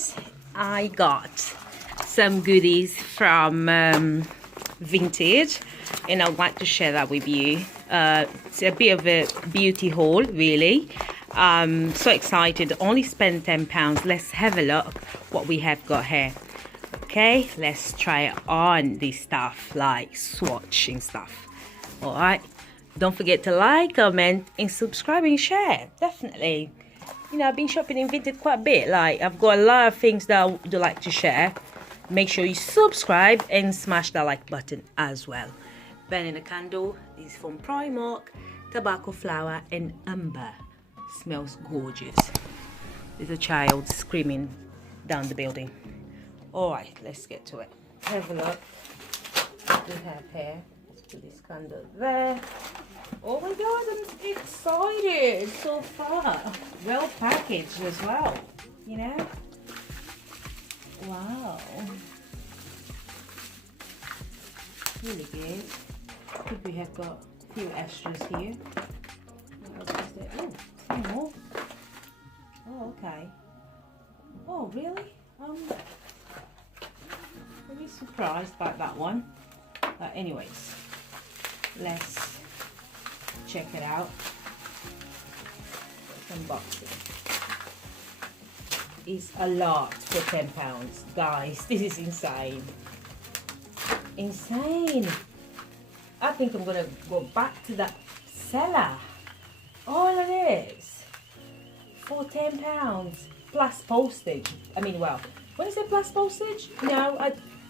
guys, I got some goodies from Vinted, and I'd like to share that with you. It's a bit of a beauty haul, really. So excited. Only spent £10. Let's have a look what we have got here. Okay, let's try on this stuff, like swatching stuff. All right, don't forget to like, comment, and subscribe and share. Definitely. You know, I've been shopping in Vinted quite a bit. Like, I've got a lot of things that I would like to share. Make sure you subscribe and smash that like button as well. Burning a candle is from Primark, tobacco flower and amber. Smells gorgeous. There's a child screaming down the building. All right, let's get to it. Have a look what we have here. Let's put this candle there. Oh my god, I'm excited so far. Well packaged as well, you know? Wow. Really good. I think we have got a few extras here. What else is there? Oh, a few more. Oh, okay. Oh, really? I'm really surprised by that one. But anyways, let's check it out. Let's unbox it. It's a lot for £10, guys. This is insane. Insane. I think I'm gonna go back to that seller. All of this for £10 plus postage. I mean, well, when is it plus postage? No,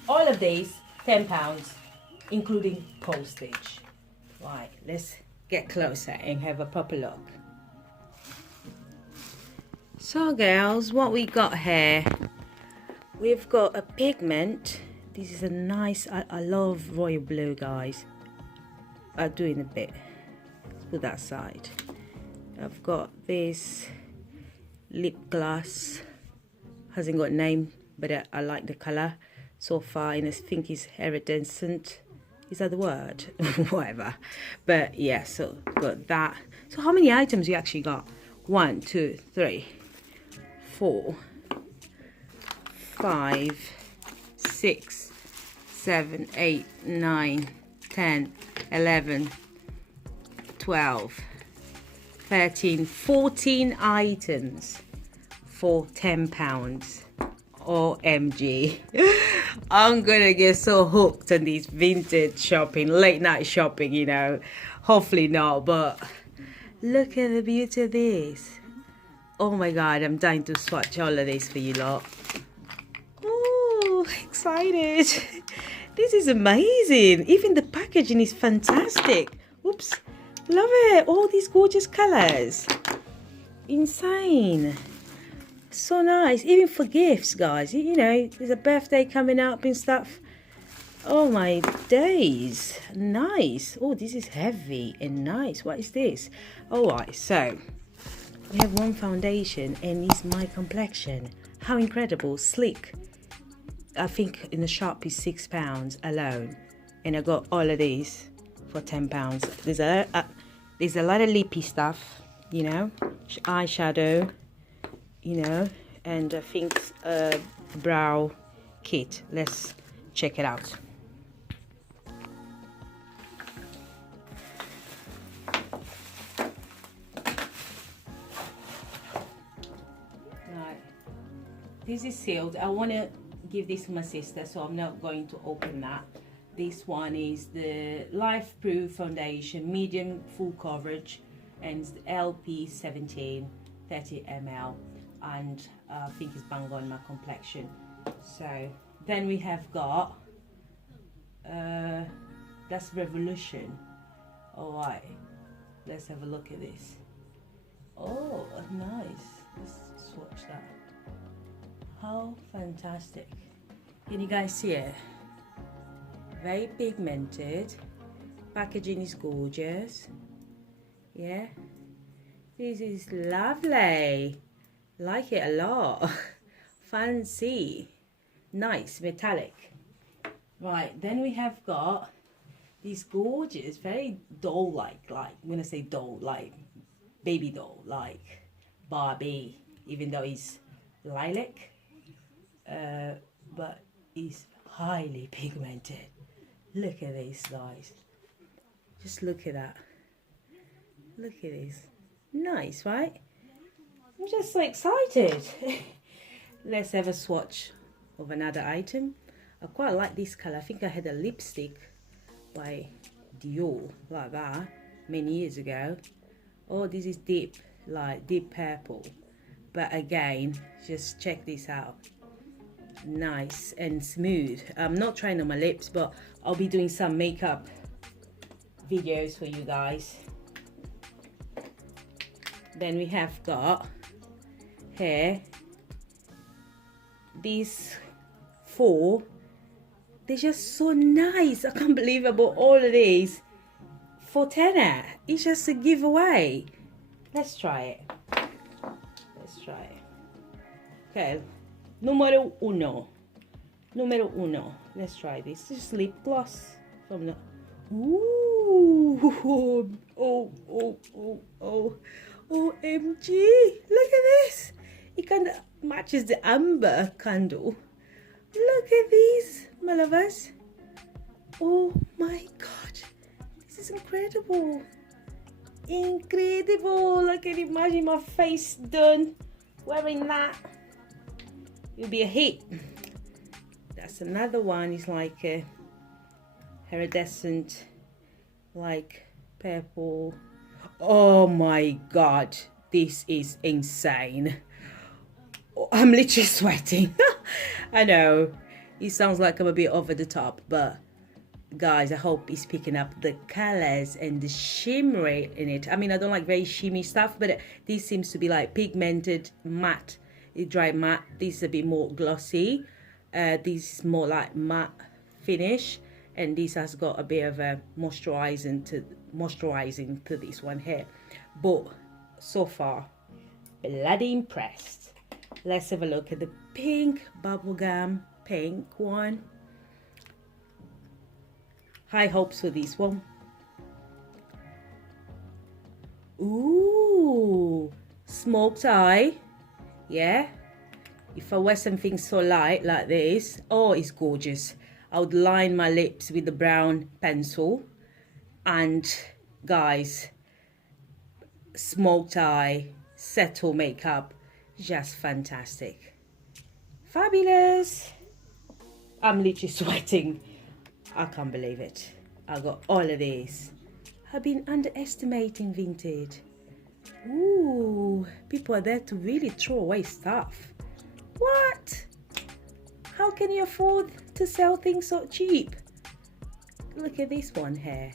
all of these £10, including postage. Right, let's get closer and have a proper look. So girls, what we got here, we've got a pigment. This is a nice, I love royal blue, guys. I'll do it in a bit. Let's put that side. I've got this lip gloss, hasn't got a name, but I like the color so far, and I think it's iridescent. Is that the word? Whatever. But yeah, so got that. So how many items you actually got? 1, 2, 3, 4, 5, 6, 7, 8, 9, 10, 11, 12, 13, 14 items for £10. OMG. I'm gonna get so hooked on these Vinted shopping, late night shopping, you know. Hopefully not, but look at the beauty of this. Oh my god, I'm dying to swatch all of this for you lot. Oh, excited. This is amazing. Even the packaging is fantastic. Oops. Love it. All these gorgeous colors. Insane. So nice. Even for gifts, guys. You know, there's a birthday coming up and stuff. Oh my days. Nice. Oh, this is heavy and nice. What is this? Alright, so we have one foundation and it's my complexion. How incredible. Sleek. I think in the shop is £6 alone. And I got all of these for £10. There's a lot of lippy stuff, you know. Eyeshadow, you know. And I think brow kit. Let's check it out. This is sealed. I want to give this to my sister, so I'm not going to open that. This one is the Life Proof Foundation, medium full coverage, and it's the LP17, 30 ml, and I think it's bang on my complexion. So then we have got that's Revolution. All right, let's have a look at this. Oh, nice. Let's swatch that. How fantastic. Can you guys see it? Very pigmented. Packaging is gorgeous. Yeah. This is lovely. Like it a lot. Fancy. Nice. Metallic. Right. Then we have got these gorgeous, very doll-like, I'm gonna say doll, like baby doll, like Barbie, even though it's lilac. but it's highly pigmented. Look at this, guys. Just look at that. Look at this. Nice, right? I'm just so excited. Let's have a swatch of another item. I quite like this color. I think I had a lipstick by Dior like that many years ago. Oh, this is deep, like deep purple. But again, just check this out. Nice and smooth. I'm not trying on my lips, but I'll be doing some makeup videos for you guys. Then we have got here these 4. They're just so nice. I can't believe I bought all of these for tenner. It's just a giveaway. Let's try it. Let's try it. Okay, numero uno. Let's try this. This is lip gloss from the. Ooh, OMG! Look at this. It kind of matches the amber candle. Look at these, my lovers. Oh my god, this is incredible. Incredible. I can imagine my face done wearing that. It'll be a hit. That's another one. It's like a iridescent, like purple. Oh my god, this is insane. I'm literally sweating. I know it sounds like I'm a bit over the top, but guys, I hope it's picking up the colors and the shimmery in it. I mean, I don't like very shimmy stuff, but this seems to be like pigmented matte, dry matte. This is a bit more glossy. This is more like matte finish, and this has got a bit of a moisturizing to this one here. But so far, bloody impressed. Let's have a look at the pink bubblegum pink one. High hopes for this one. Ooh, smoked eye. Yeah, if I wear something so light like this, oh, it's gorgeous. I would line my lips with the brown pencil, and guys, smoked eye, settle makeup, just fantastic. Fabulous. I'm literally sweating. I can't believe it. I got all of these. I've been underestimating Vinted. Ooh, people are there to really throw away stuff. What? How can you afford to sell things so cheap? Look at this one here.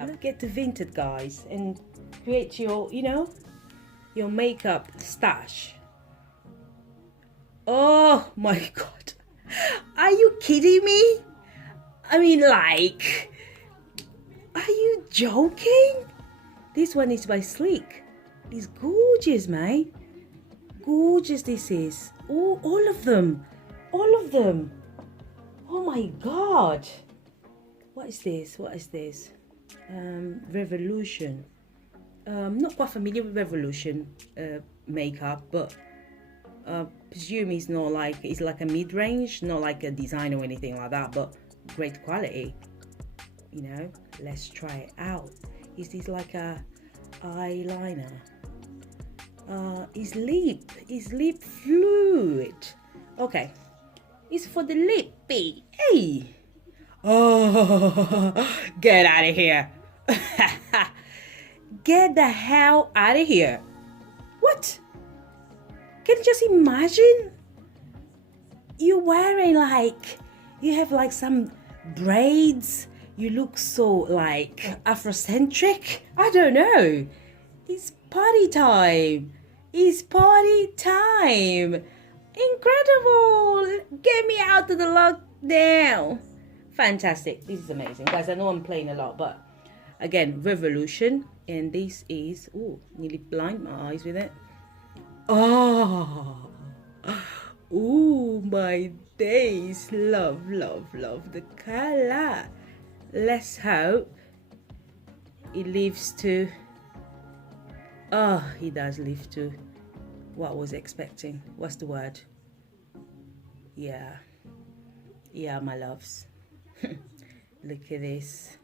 I'll get to Vinted, guys, and create your, your makeup stash. Oh my god. Are you kidding me? I mean, like, are you joking? This one is by Sleek. It's gorgeous, mate. Gorgeous this is. Oh, all of them. All of them. Oh my god. What is this? What is this? Revolution. I'm not quite familiar with Revolution makeup, but presume it's not like, it's like a mid-range, not like a design or anything like that, but great quality. Let's try it out. Is this like a eyeliner? Is lip fluid. Okay, it's for the lippy. Hey, oh, get out of here. Get the hell out of here. What? Can you just imagine you wearing, like, you have like some braids, you look so like Afrocentric. I don't know. It's party time. It's party time. Incredible. Get me out of the lockdown. Fantastic. This is amazing. Guys, I know I'm playing a lot, but again, Revolution. And this is, oh, nearly blind my eyes with it. Oh, oh my days. Love the color. Let's hope it lives to, oh, it does live to what I was expecting. What's the word? Yeah, yeah, my loves. Look at this.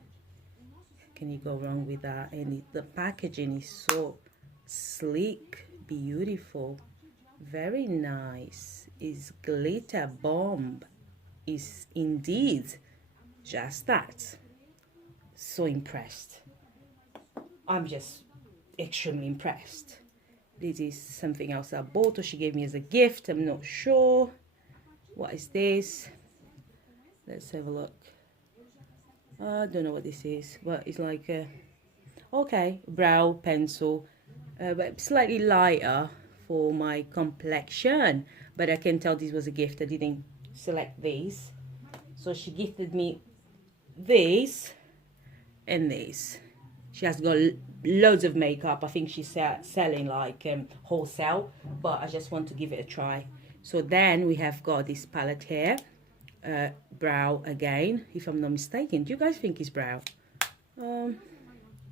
Can you go wrong with that? And the packaging is so sleek, beautiful, very nice. It's glitter bomb. Is indeed just that. So impressed. I'm just extremely impressed. This is something else I bought or she gave me as a gift. I'm not sure. What is this? Let's have a look. I don't know what this is, but it's like a, okay, brow pencil, but slightly lighter for my complexion. But I can tell this was a gift. I didn't select these. So she gifted me these and these. She has got loads of makeup. I think she's selling like wholesale, but I just want to give it a try. So then we have got this palette here, brow again, if I'm not mistaken. Do you guys think it's brow? I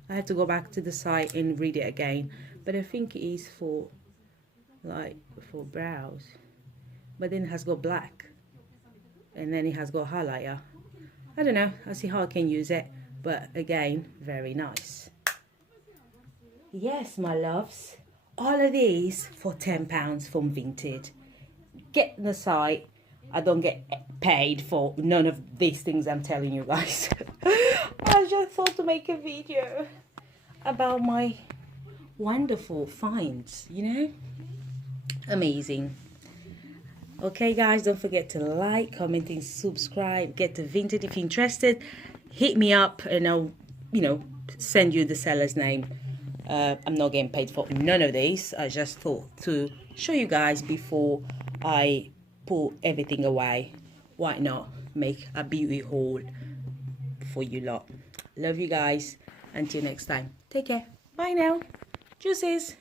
have to go back to the site and read it again, but I think it is for like for brows. But then it has got black, and then it has got highlighter. I don't know. I'll see how I can use it, but again, very nice. Yes, my loves, all of these for £10 from Vinted. Get the site. I don't get paid for none of these things I'm telling you guys. I just thought to make a video about my wonderful finds, you know? Amazing. Okay guys, don't forget to like, comment and subscribe. Get to Vinted if you're interested. Hit me up and I'll, send you the seller's name. I'm not getting paid for none of these. I just thought to show you guys before I put everything away. Why not make a beauty haul for you lot? Love you guys. Until next time. Take care. Bye now. Juices.